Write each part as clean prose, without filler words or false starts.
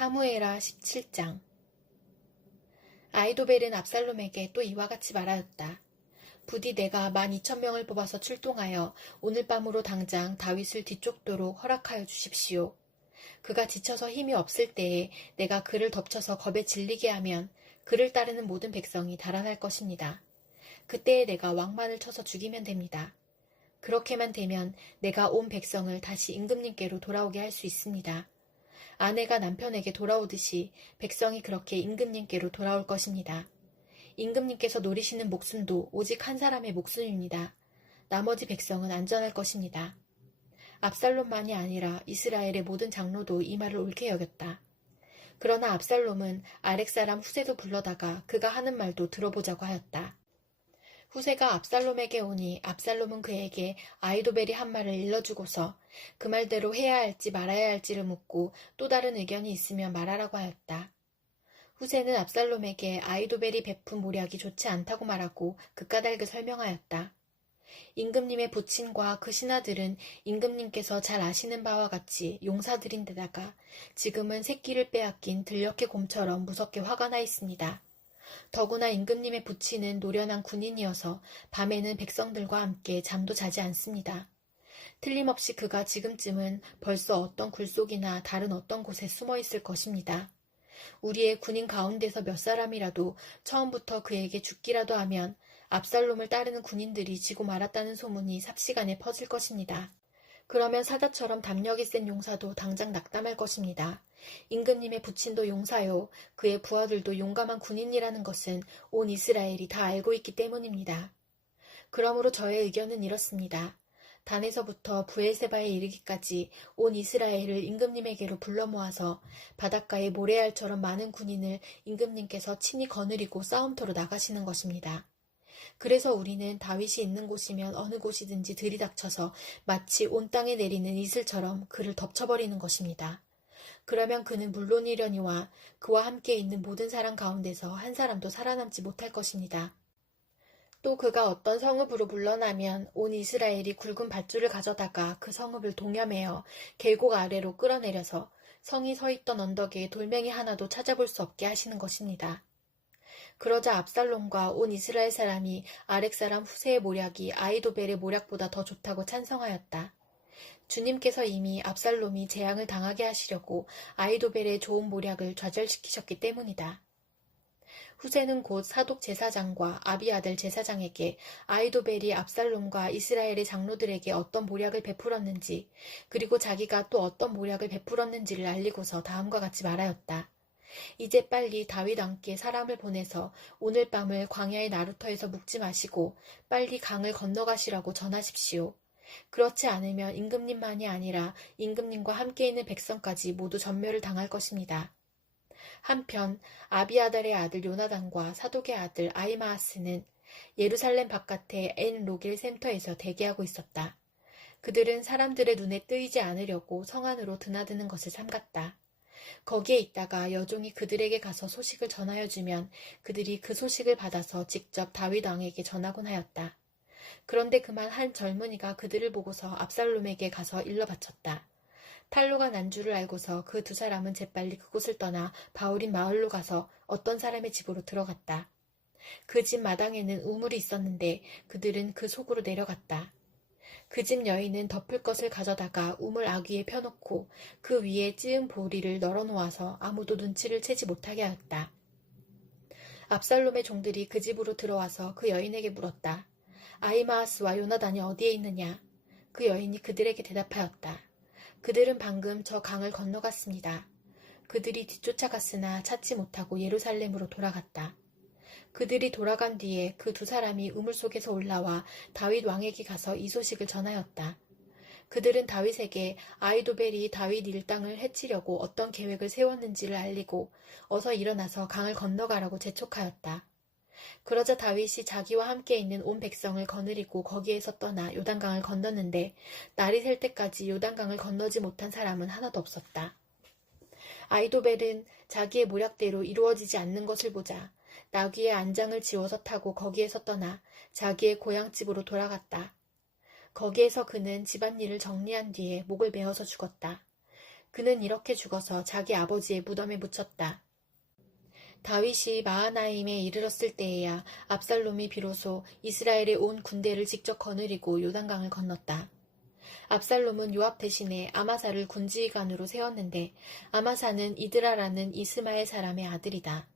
사무엘하 17장. 아히도벨은 압살롬에게 또 이와 같이 말하였다. 부디 내가 12,000명을 뽑아서 출동하여 오늘 밤으로 당장 다윗을 뒤쫓도록 허락하여 주십시오. 그가 지쳐서 힘이 없을 때에 내가 그를 덮쳐서 겁에 질리게 하면 그를 따르는 모든 백성이 달아날 것입니다. 그때에 내가 왕만을 쳐서 죽이면 됩니다. 그렇게만 되면 내가 온 백성을 다시 임금님께로 돌아오게 할 수 있습니다. 아내가 남편에게 돌아오듯이 백성이 그렇게 임금님께로 돌아올 것입니다. 임금님께서 노리시는 목숨도 오직 한 사람의 목숨입니다. 나머지 백성은 안전할 것입니다. 압살롬만이 아니라 이스라엘의 모든 장로도 이 말을 옳게 여겼다. 그러나 압살롬은 아렉 사람 후세도 불러다가 그가 하는 말도 들어보자고 하였다. 후세가 압살롬에게 오니 압살롬은 그에게 아히도벨이 한 말을 일러주고서 그 말대로 해야 할지 말아야 할지를 묻고 또 다른 의견이 있으면 말하라고 하였다. 후세는 압살롬에게 아히도벨이 베푼 모략이 좋지 않다고 말하고 그까닭을 설명하였다. 임금님의 부친과 그 신하들은 임금님께서 잘 아시는 바와 같이 용사들인데다가 지금은 새끼를 빼앗긴 들녘의 곰처럼 무섭게 화가 나 있습니다. 더구나 임금님의 부친은 노련한 군인이어서 밤에는 백성들과 함께 잠도 자지 않습니다. 틀림없이 그가 지금쯤은 벌써 어떤 굴속이나 다른 어떤 곳에 숨어 있을 것입니다. 우리의 군인 가운데서 몇 사람이라도 처음부터 그에게 죽기라도 하면 압살롬을 따르는 군인들이 지고 말았다는 소문이 삽시간에 퍼질 것입니다. 그러면 사자처럼 담력이 센 용사도 당장 낙담할 것입니다. 임금님의 부친도 용사요, 그의 부하들도 용감한 군인이라는 것은 온 이스라엘이 다 알고 있기 때문입니다. 그러므로 저의 의견은 이렇습니다. 단에서부터 브엘세바에 이르기까지 온 이스라엘을 임금님에게로 불러 모아서 바닷가에 모래알처럼 많은 군인을 임금님께서 친히 거느리고 싸움터로 나가시는 것입니다. 그래서 우리는 다윗이 있는 곳이면 어느 곳이든지 들이닥쳐서 마치 온 땅에 내리는 이슬처럼 그를 덮쳐버리는 것입니다. 그러면 그는 물론이려니와 그와 함께 있는 모든 사람 가운데서 한 사람도 살아남지 못할 것입니다. 또 그가 어떤 성읍으로 물러나면 온 이스라엘이 굵은 밧줄을 가져다가 그 성읍을 동여매어 계곡 아래로 끌어내려서 성이 서 있던 언덕에 돌멩이 하나도 찾아볼 수 없게 하시는 것입니다. 그러자 압살롬과 온 이스라엘 사람이 아렉 사람 후세의 모략이 아히도벨의 모략보다 더 좋다고 찬성하였다. 주님께서 이미 압살롬이 재앙을 당하게 하시려고 아히도벨의 좋은 모략을 좌절시키셨기 때문이다. 후세는 곧 사독 제사장과 아비아들 제사장에게 아히도벨이 압살롬과 이스라엘의 장로들에게 어떤 모략을 베풀었는지 그리고 자기가 또 어떤 모략을 베풀었는지를 알리고서 다음과 같이 말하였다. 이제 빨리 다윗 왕께 사람을 보내서 오늘 밤을 광야의 나루터에서 묵지 마시고 빨리 강을 건너가시라고 전하십시오. 그렇지 않으면 임금님만이 아니라 임금님과 함께 있는 백성까지 모두 전멸을 당할 것입니다. 한편 아비아달의 아들 요나단과 사독의 아들 아히마아스는 예루살렘 바깥의 엔 로겔 센터에서 대기하고 있었다. 그들은 사람들의 눈에 뜨이지 않으려고 성 안으로 드나드는 것을 삼갔다. 거기에 있다가 여종이 그들에게 가서 소식을 전하여 주면 그들이 그 소식을 받아서 직접 다윗 왕에게 전하곤 하였다. 그런데 그만 한 젊은이가 그들을 보고서 압살롬에게 가서 일러 바쳤다. 탈로가 난 줄을 알고서 그 두 사람은 재빨리 그곳을 떠나 바울인 마을로 가서 어떤 사람의 집으로 들어갔다. 그 집 마당에는 우물이 있었는데 그들은 그 속으로 내려갔다. 그 집 여인은 덮을 것을 가져다가 우물 아귀에 펴놓고 그 위에 찌은 보리를 널어놓아서 아무도 눈치를 채지 못하게 하였다. 압살롬의 종들이 그 집으로 들어와서 그 여인에게 물었다. 아히마아스와 요나단이 어디에 있느냐? 그 여인이 그들에게 대답하였다. 그들은 방금 저 강을 건너갔습니다. 그들이 뒤쫓아갔으나 찾지 못하고 예루살렘으로 돌아갔다. 그들이 돌아간 뒤에 그 두 사람이 우물 속에서 올라와 다윗 왕에게 가서 이 소식을 전하였다. 그들은 다윗에게 아히도벨이 다윗 일당을 해치려고 어떤 계획을 세웠는지를 알리고 어서 일어나서 강을 건너가라고 재촉하였다. 그러자 다윗이 자기와 함께 있는 온 백성을 거느리고 거기에서 떠나 요단강을 건넜는데 날이 셀 때까지 요단강을 건너지 못한 사람은 하나도 없었다. 아히도벨은 자기의 모략대로 이루어지지 않는 것을 보자 나귀의 안장을 지워서 타고 거기에서 떠나 자기의 고향집으로 돌아갔다. 거기에서 그는 집안일을 정리한 뒤에 목을 메어서 죽었다. 그는 이렇게 죽어서 자기 아버지의 무덤에 묻혔다. 다윗이 마하나임에 이르렀을 때에야 압살롬이 비로소 이스라엘의 온 군대를 직접 거느리고 요단강을 건넜다. 압살롬은 요압 대신에 아마사를 군지휘관으로 세웠는데 아마사는 이드라라는 이스마엘 사람의 아들이다.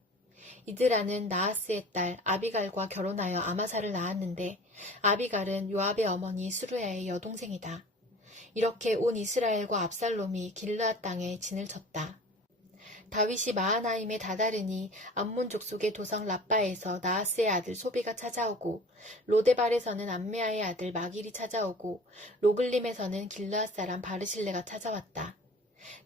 이드라는 나하스의 딸 아비갈과 결혼하여 아마사를 낳았는데 아비갈은 요압의 어머니 수르야의 여동생이다. 이렇게 온 이스라엘과 압살롬이 길르앗 땅에 진을 쳤다. 다윗이 마하나임에 다다르니 암몬 족속의 도성 라빠에서 나하스의 아들 소비가 찾아오고 로데발에서는 암메아의 아들 마길이 찾아오고 로글림에서는 길르앗 사람 바르실레가 찾아왔다.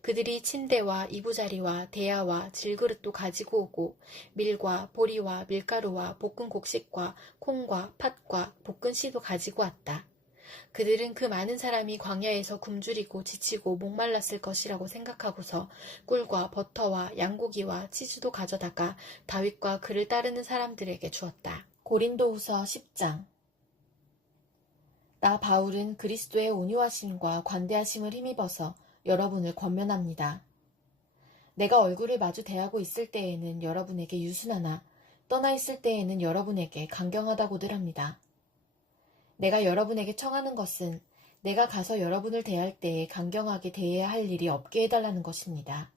그들이 침대와 이부자리와 대야와 질그릇도 가지고 오고 밀과 보리와 밀가루와 볶은 곡식과 콩과 팥과 볶은 씨도 가지고 왔다. 그들은 그 많은 사람이 광야에서 굶주리고 지치고 목말랐을 것이라고 생각하고서 꿀과 버터와 양고기와 치즈도 가져다가 다윗과 그를 따르는 사람들에게 주었다. 고린도후서 10장. 나 바울은 그리스도의 온유하심과 관대하심을 힘입어서 여러분을 권면합니다. 내가 얼굴을 마주 대하고 있을 때에는 여러분에게 유순하나 떠나 있을 때에는 여러분에게 강경하다고들 합니다. 내가 여러분에게 청하는 것은 내가 가서 여러분을 대할 때에 강경하게 대해야 할 일이 없게 해달라는 것입니다.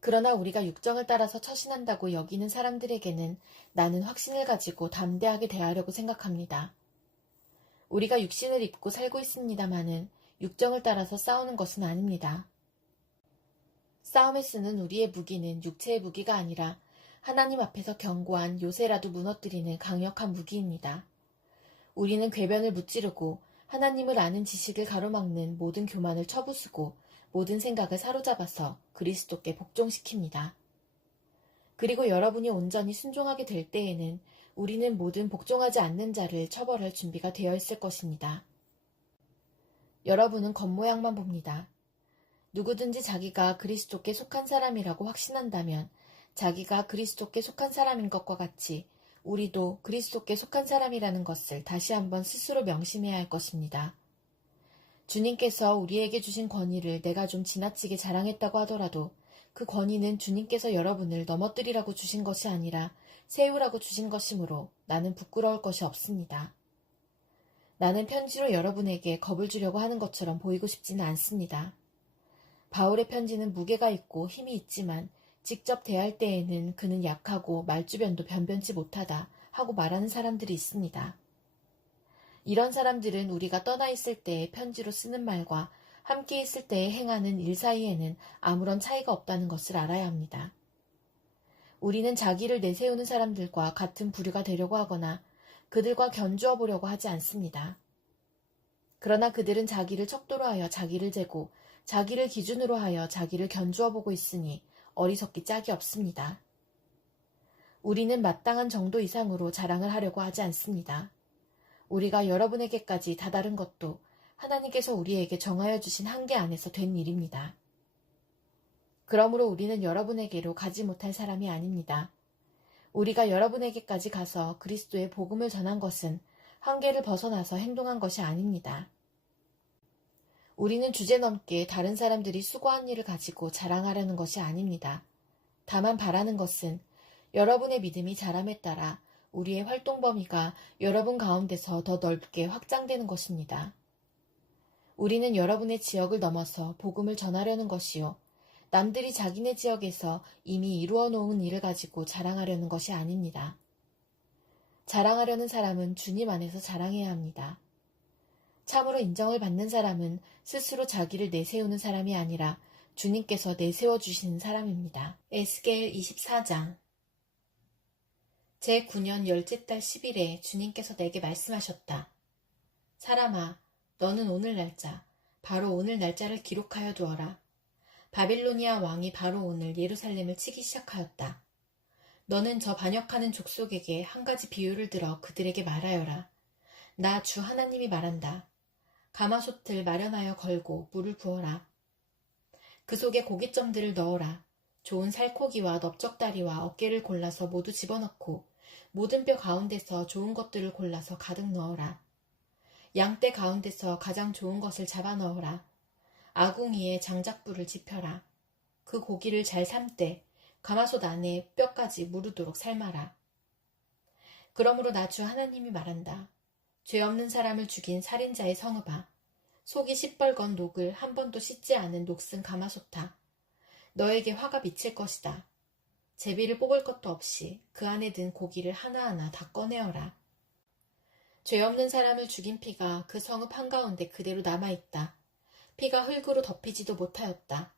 그러나 우리가 육정을 따라서 처신한다고 여기는 사람들에게는 나는 확신을 가지고 담대하게 대하려고 생각합니다. 우리가 육신을 입고 살고 있습니다마는 육정을 따라서 싸우는 것은 아닙니다. 싸움에 쓰는 우리의 무기는 육체의 무기가 아니라 하나님 앞에서 견고한 요새라도 무너뜨리는 강력한 무기입니다. 우리는 궤변을 무찌르고 하나님을 아는 지식을 가로막는 모든 교만을 쳐부수고 모든 생각을 사로잡아서 그리스도께 복종시킵니다. 그리고 여러분이 온전히 순종하게 될 때에는 우리는 모든 복종하지 않는 자를 처벌할 준비가 되어 있을 것입니다. 여러분은 겉모양만 봅니다. 누구든지 자기가 그리스도께 속한 사람이라고 확신한다면 자기가 그리스도께 속한 사람인 것과 같이 우리도 그리스도께 속한 사람이라는 것을 다시 한번 스스로 명심해야 할 것입니다. 주님께서 우리에게 주신 권위를 내가 좀 지나치게 자랑했다고 하더라도 그 권위는 주님께서 여러분을 넘어뜨리라고 주신 것이 아니라 세우라고 주신 것이므로 나는 부끄러울 것이 없습니다. 나는 편지로 여러분에게 겁을 주려고 하는 것처럼 보이고 싶지는 않습니다. 바울의 편지는 무게가 있고 힘이 있지만 직접 대할 때에는 그는 약하고 말주변도 변변치 못하다 하고 말하는 사람들이 있습니다. 이런 사람들은 우리가 떠나 있을 때의 편지로 쓰는 말과 함께 있을 때에 행하는 일 사이에는 아무런 차이가 없다는 것을 알아야 합니다. 우리는 자기를 내세우는 사람들과 같은 부류가 되려고 하거나 그들과 견주어 보려고 하지 않습니다. 그러나 그들은 자기를 척도로 하여 자기를 재고 자기를 기준으로 하여 자기를 견주어 보고 있으니 어리석기 짝이 없습니다. 우리는 마땅한 정도 이상으로 자랑을 하려고 하지 않습니다. 우리가 여러분에게까지 다다른 것도 하나님께서 우리에게 정하여 주신 한계 안에서 된 일입니다. 그러므로 우리는 여러분에게로 가지 못할 사람이 아닙니다. 우리가 여러분에게까지 가서 그리스도의 복음을 전한 것은 한계를 벗어나서 행동한 것이 아닙니다. 우리는 주제넘게 다른 사람들이 수고한 일을 가지고 자랑하려는 것이 아닙니다. 다만 바라는 것은 여러분의 믿음이 자람에 따라 우리의 활동 범위가 여러분 가운데서 더 넓게 확장되는 것입니다. 우리는 여러분의 지역을 넘어서 복음을 전하려는 것이요. 남들이 자기네 지역에서 이미 이루어 놓은 일을 가지고 자랑하려는 것이 아닙니다. 자랑하려는 사람은 주님 안에서 자랑해야 합니다. 참으로 인정을 받는 사람은 스스로 자기를 내세우는 사람이 아니라 주님께서 내세워 주시는 사람입니다. 에스겔 24장. 제9년 열째 달 10일에 주님께서 내게 말씀하셨다. 사람아, 너는 오늘 날짜, 바로 오늘 날짜를 기록하여 두어라. 바빌로니아 왕이 바로 오늘 예루살렘을 치기 시작하였다. 너는 저 반역하는 족속에게 한 가지 비유를 들어 그들에게 말하여라. 나 주 하나님이 말한다. 가마솥을 마련하여 걸고 물을 부어라. 그 속에 고깃점들을 넣어라. 좋은 살코기와 넓적다리와 어깨를 골라서 모두 집어넣고 모든 뼈 가운데서 좋은 것들을 골라서 가득 넣어라. 양떼 가운데서 가장 좋은 것을 잡아 넣어라. 아궁이에 장작불을 지펴라. 그 고기를 잘 삶되 가마솥 안에 뼈까지 무르도록 삶아라. 그러므로 나 주 하나님이 말한다. 죄 없는 사람을 죽인 살인자의 성읍아, 속이 시뻘건 녹을 한 번도 씻지 않은 녹슨 가마솥아, 너에게 화가 미칠 것이다. 제비를 뽑을 것도 없이 그 안에 든 고기를 하나하나 다 꺼내어라. 죄 없는 사람을 죽인 피가 그 성읍 한가운데 그대로 남아있다. 피가 흙으로 덮이지도 못하였다.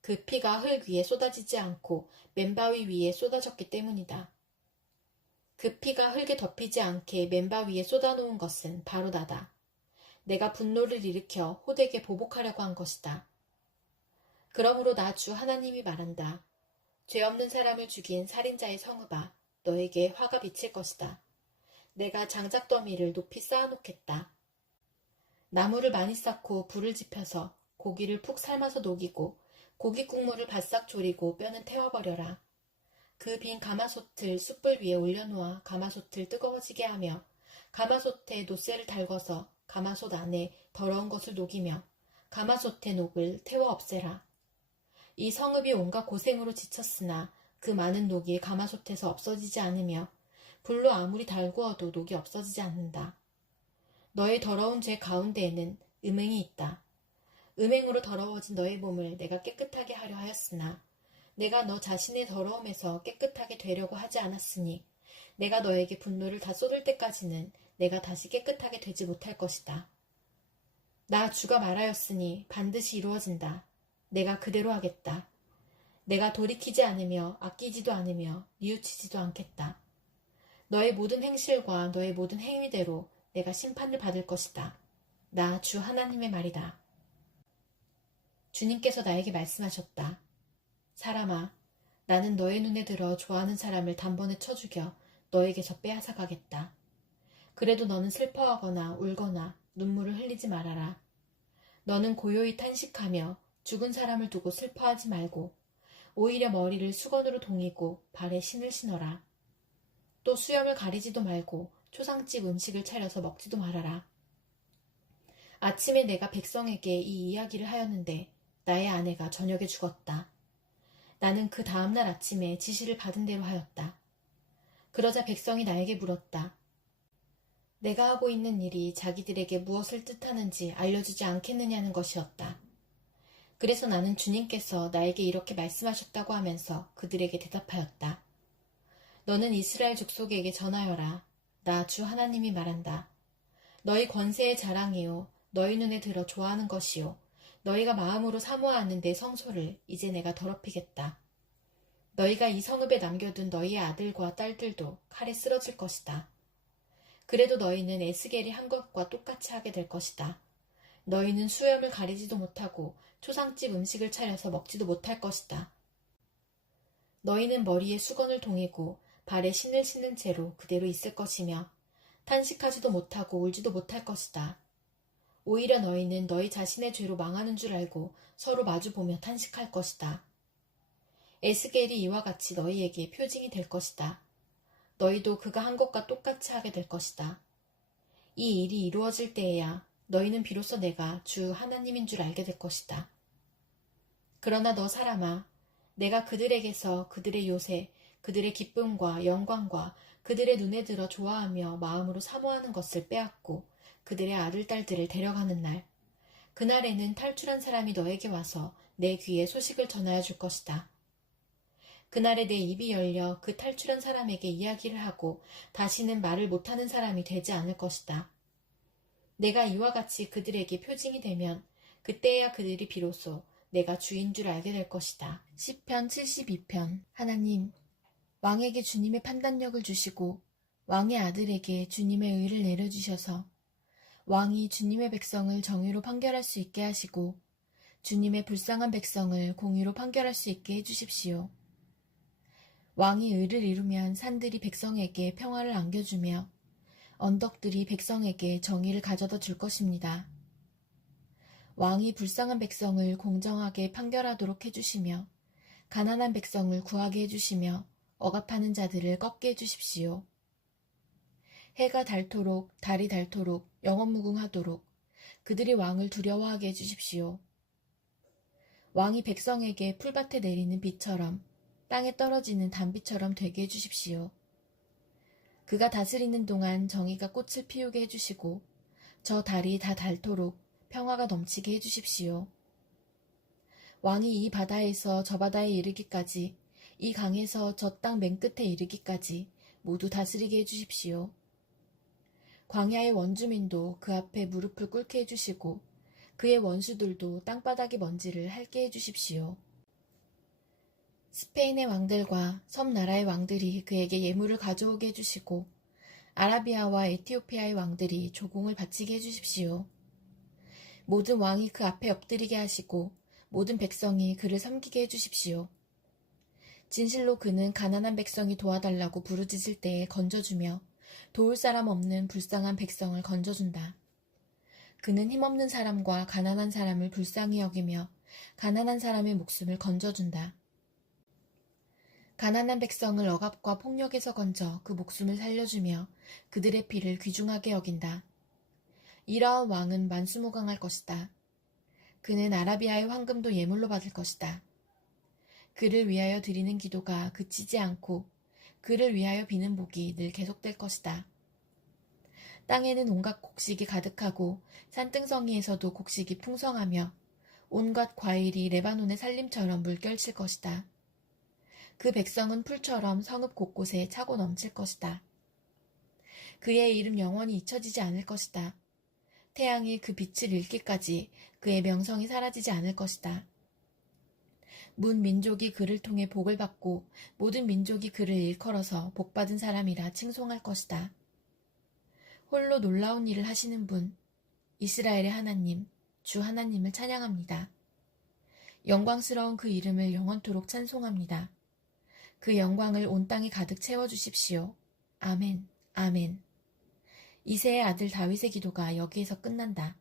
그 피가 흙 위에 쏟아지지 않고 맨바위 위에 쏟아졌기 때문이다. 그 피가 흙에 덮이지 않게 맨바 위에 쏟아놓은 것은 바로 나다. 내가 분노를 일으켜 호되게 보복하려고 한 것이다. 그러므로 나 주 하나님이 말한다. 죄 없는 사람을 죽인 살인자의 성읍아, 너에게 화가 비칠 것이다. 내가 장작더미를 높이 쌓아놓겠다. 나무를 많이 쌓고 불을 지펴서 고기를 푹 삶아서 녹이고 고기 국물을 바싹 졸이고 뼈는 태워버려라. 그 빈 가마솥을 숯불 위에 올려놓아 가마솥을 뜨거워지게 하며 가마솥에 노쇠를 달궈서 가마솥 안에 더러운 것을 녹이며 가마솥의 녹을 태워 없애라. 이 성읍이 온갖 고생으로 지쳤으나 그 많은 녹이 가마솥에서 없어지지 않으며 불로 아무리 달구어도 녹이 없어지지 않는다. 너의 더러운 죄 가운데에는 음행이 있다. 음행으로 더러워진 너의 몸을 내가 깨끗하게 하려 하였으나 내가 너 자신의 더러움에서 깨끗하게 되려고 하지 않았으니 내가 너에게 분노를 다 쏟을 때까지는 내가 다시 깨끗하게 되지 못할 것이다. 나 주가 말하였으니 반드시 이루어진다. 내가 그대로 하겠다. 내가 돌이키지 않으며 아끼지도 않으며 뉘우치지도 않겠다. 너의 모든 행실과 너의 모든 행위대로 내가 심판을 받을 것이다. 나 주 하나님의 말이다. 주님께서 나에게 말씀하셨다. 사람아, 나는 너의 눈에 들어 좋아하는 사람을 단번에 쳐 죽여 너에게서 빼앗아 가겠다. 그래도 너는 슬퍼하거나 울거나 눈물을 흘리지 말아라. 너는 고요히 탄식하며 죽은 사람을 두고 슬퍼하지 말고 오히려 머리를 수건으로 동이고 발에 신을 신어라. 또 수염을 가리지도 말고 초상집 음식을 차려서 먹지도 말아라. 아침에 내가 백성에게 이 이야기를 하였는데 나의 아내가 저녁에 죽었다. 나는 그 다음날 아침에 지시를 받은 대로 하였다. 그러자 백성이 나에게 물었다. 내가 하고 있는 일이 자기들에게 무엇을 뜻하는지 알려주지 않겠느냐는 것이었다. 그래서 나는 주님께서 나에게 이렇게 말씀하셨다고 하면서 그들에게 대답하였다. 너는 이스라엘 족속에게 전하여라. 나 주 하나님이 말한다. 너희 권세의 자랑이요 너희 눈에 들어 좋아하는 것이요 너희가 마음으로 사모하는 내 성소를 이제 내가 더럽히겠다. 너희가 이 성읍에 남겨둔 너희의 아들과 딸들도 칼에 쓰러질 것이다. 그래도 너희는 에스겔이 한 것과 똑같이 하게 될 것이다. 너희는 수염을 가리지도 못하고 초상집 음식을 차려서 먹지도 못할 것이다. 너희는 머리에 수건을 동이고 발에 신을 신은 채로 그대로 있을 것이며 탄식하지도 못하고 울지도 못할 것이다. 오히려 너희는 너희 자신의 죄로 망하는 줄 알고 서로 마주보며 탄식할 것이다. 에스겔이 이와 같이 너희에게 표징이 될 것이다. 너희도 그가 한 것과 똑같이 하게 될 것이다. 이 일이 이루어질 때에야 너희는 비로소 내가 주 하나님인 줄 알게 될 것이다. 그러나 너 사람아, 내가 그들에게서 그들의 요새, 그들의 기쁨과 영광과 그들의 눈에 들어 좋아하며 마음으로 사모하는 것을 빼앗고 그들의 아들, 딸들을 데려가는 날, 그날에는 탈출한 사람이 너에게 와서 내 귀에 소식을 전하여 줄 것이다. 그날에 내 입이 열려 그 탈출한 사람에게 이야기를 하고 다시는 말을 못하는 사람이 되지 않을 것이다. 내가 이와 같이 그들에게 표징이 되면 그때야 그들이 비로소 내가 주인 줄 알게 될 것이다. 시편 72편. 하나님, 왕에게 주님의 판단력을 주시고 왕의 아들에게 주님의 의를 내려주셔서 왕이 주님의 백성을 정의로 판결할 수 있게 하시고 주님의 불쌍한 백성을 공의로 판결할 수 있게 해주십시오. 왕이 의를 이루면 산들이 백성에게 평화를 안겨주며 언덕들이 백성에게 정의를 가져다 줄 것입니다. 왕이 불쌍한 백성을 공정하게 판결하도록 해주시며 가난한 백성을 구하게 해주시며 억압하는 자들을 꺾게 해주십시오. 해가 닳도록 달이 닳도록 영원무궁하도록 그들이 왕을 두려워하게 해주십시오. 왕이 백성에게 풀밭에 내리는 비처럼 땅에 떨어지는 단비처럼 되게 해주십시오. 그가 다스리는 동안 정의가 꽃을 피우게 해주시고 저 달이 다 닳도록 평화가 넘치게 해주십시오. 왕이 이 바다에서 저 바다에 이르기까지, 이 강에서 저 땅 맨끝에 이르기까지 모두 다스리게 해주십시오. 광야의 원주민도 그 앞에 무릎을 꿇게 해주시고 그의 원수들도 땅바닥의 먼지를 핥게 해주십시오. 스페인의 왕들과 섬나라의 왕들이 그에게 예물을 가져오게 해주시고 아라비아와 에티오피아의 왕들이 조공을 바치게 해주십시오. 모든 왕이 그 앞에 엎드리게 하시고 모든 백성이 그를 섬기게 해주십시오. 진실로 그는 가난한 백성이 도와달라고 부르짖을 때에 건져주며 도울 사람 없는 불쌍한 백성을 건져준다. 그는 힘없는 사람과 가난한 사람을 불쌍히 여기며 가난한 사람의 목숨을 건져준다. 가난한 백성을 억압과 폭력에서 건져 그 목숨을 살려주며 그들의 피를 귀중하게 여긴다. 이러한 왕은 만수무강할 것이다. 그는 아라비아의 황금도 예물로 받을 것이다. 그를 위하여 드리는 기도가 그치지 않고 그를 위하여 비는 복이 늘 계속될 것이다. 땅에는 온갖 곡식이 가득하고 산등성이에서도 곡식이 풍성하며 온갖 과일이 레바논의 산림처럼 물결칠 것이다. 그 백성은 풀처럼 성읍 곳곳에 차고 넘칠 것이다. 그의 이름 영원히 잊혀지지 않을 것이다. 태양이 그 빛을 잃기까지 그의 명성이 사라지지 않을 것이다. 문 민족이 그를 통해 복을 받고 모든 민족이 그를 일컬어서 복받은 사람이라 칭송할 것이다. 홀로 놀라운 일을 하시는 분, 이스라엘의 하나님, 주 하나님을 찬양합니다. 영광스러운 그 이름을 영원토록 찬송합니다. 그 영광을 온 땅에 가득 채워주십시오. 아멘, 아멘. 이새의 아들 다윗의 기도가 여기에서 끝난다.